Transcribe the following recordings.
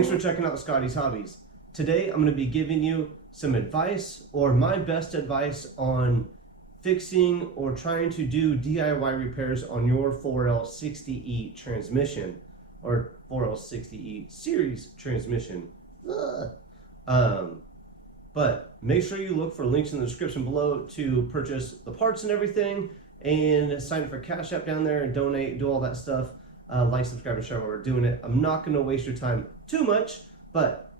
Thanks for checking out Scotty's Hobbies. Today I'm going to be giving you some advice, or my best advice on fixing or trying to do DIY repairs on your 4L60E transmission or 4L60E series transmission. But make sure you look for links in the description below to purchase the parts and everything, and sign up for Cash App down there and donate, do all that stuff. Like, subscribe, and share while we're doing it. I'm not going to waste your time too much, but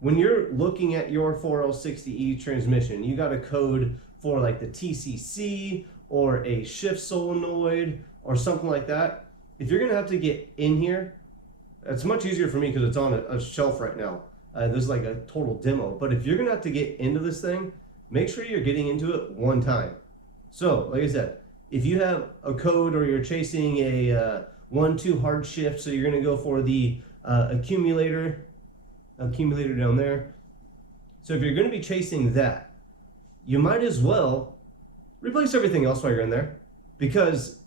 when you're looking at your 4L60E transmission, you got a code for like the TCC or a shift solenoid or something like that. If you're going to have to get in here, it's much easier for me because it's on a shelf right now. This is like a total demo. But if you're going to have to get into this thing, make sure you're getting into it one time. So, like I said, if you have a code or you're chasing a 1-2 hard shift, so you're going to go for the accumulator down there. So if you're going to be chasing that, you might as well replace everything else while you're in there, because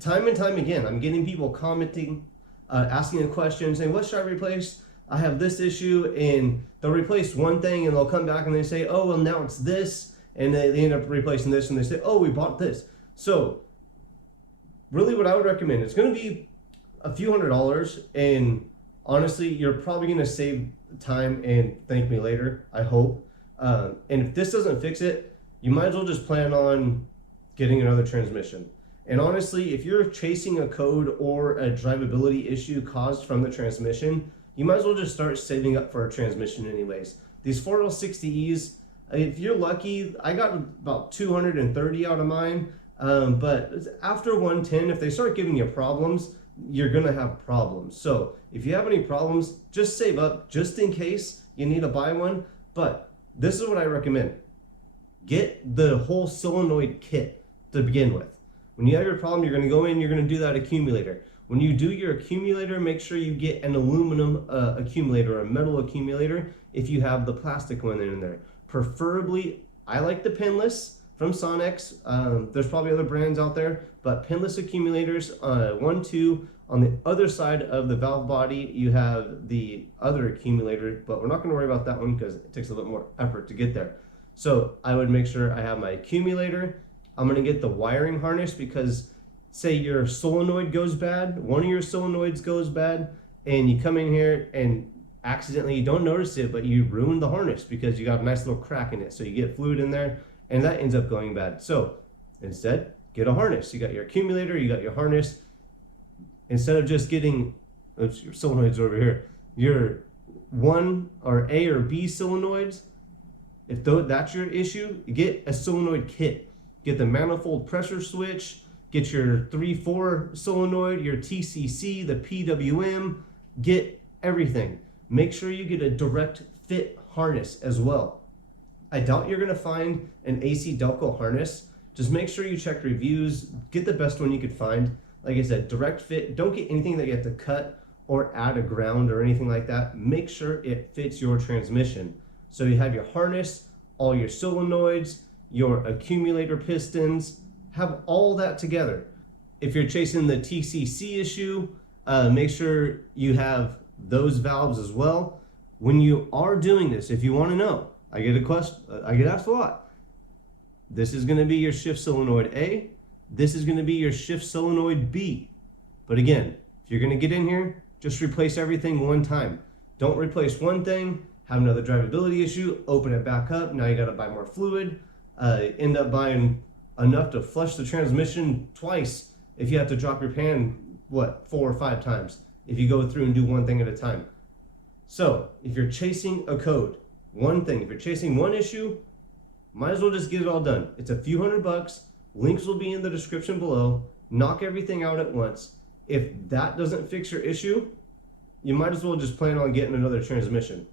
time and time again I'm getting people commenting, asking a question, saying, what should I replace? I have this issue, and they'll replace one thing and they'll come back and they say, oh, well, now it's this, and they end up replacing this, and they say, oh, we bought this. So really what I would recommend, it's going to be a few $100s, and honestly, you're probably going to save time and thank me later, I hope. And if this doesn't fix it, you might as well just plan on getting another transmission. And honestly, if you're chasing a code or a drivability issue caused from the transmission, you might as well just start saving up for a transmission anyways. These 4L60Es, if you're lucky, I got about 230 out of mine. But after 110, if they start giving you problems, you're going to have problems. So if you have any problems, just save up just in case you need to buy one. But this is what I recommend. Get the whole solenoid kit to begin with. When you have your problem, you're going to go in, you're going to do that accumulator. When you do your accumulator, make sure you get an aluminum accumulator, a metal accumulator, if you have the plastic one in there. Preferably, I like the pinless from Sonex. There's probably other brands out there, but pinless accumulators, 1-2. On the other side of the valve body, you have the other accumulator, but we're not going to worry about that one because it takes a little more effort to get there. So I would make sure I have my accumulator. I'm going to get the wiring harness, because say your solenoid goes bad, one of your solenoids goes bad, and you come in here and accidentally, you don't notice it, but you ruin the harness because you got a nice little crack in it. So you get fluid in there, and that ends up going bad. So instead, get a harness. You got your accumulator, you got your harness. Instead of just getting, oops, your solenoids over here, your one or A or B solenoids, if that's your issue, get a solenoid kit. Get the manifold pressure switch, get your 3-4 solenoid, your TCC, the PWM, get everything. Make sure you get a direct fit harness as well. I doubt you're going to find an AC Delco harness. Just make sure you check reviews, get the best one you could find. Like I said, direct fit. Don't get anything that you have to cut or add a ground or anything like that. Make sure it fits your transmission. So you have your harness, all your solenoids, your accumulator pistons, have all that together. If you're chasing the TCC issue, make sure you have those valves as well. When you are doing this, if you want to know, I get a question, I get asked a lot. This is going to be your shift solenoid A. This is going to be your shift solenoid B. But again, if you're going to get in here, just replace everything one time. Don't replace one thing, have another drivability issue, open it back up. Now you got to buy more fluid. End up buying enough to flush the transmission twice if you have to drop your pan, 4 or 5 times if you go through and do one thing at a time. So if you're chasing a code, one thing, if you're chasing one issue, might as well just get it all done. It's a few $100. Links will be in the description below. Knock everything out at once. If that doesn't fix your issue, you might as well just plan on getting another transmission.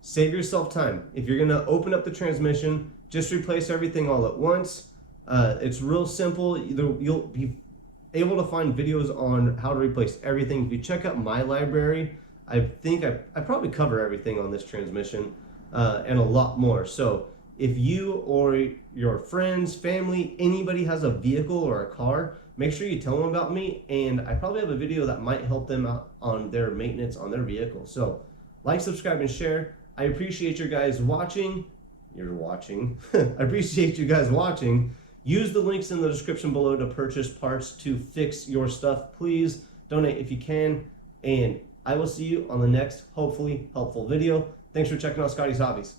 Save yourself time. If you're going to open up the transmission, just replace everything all at once. It's real simple. You'll be able to find videos on how to replace everything. If you check out my library, I think I probably cover everything on this transmission and a lot more. So If you or your friends, family, anybody has a vehicle or a car, make sure you tell them about me, and I probably have a video that might help them out on their maintenance on their vehicle. So like, subscribe, and share. I appreciate your guys watching. I appreciate you guys watching. Use the links in the description below to purchase parts to fix your stuff. Please donate if you can, and I will see you on the next, hopefully helpful video. Thanks for checking out Scotty's Hobbies.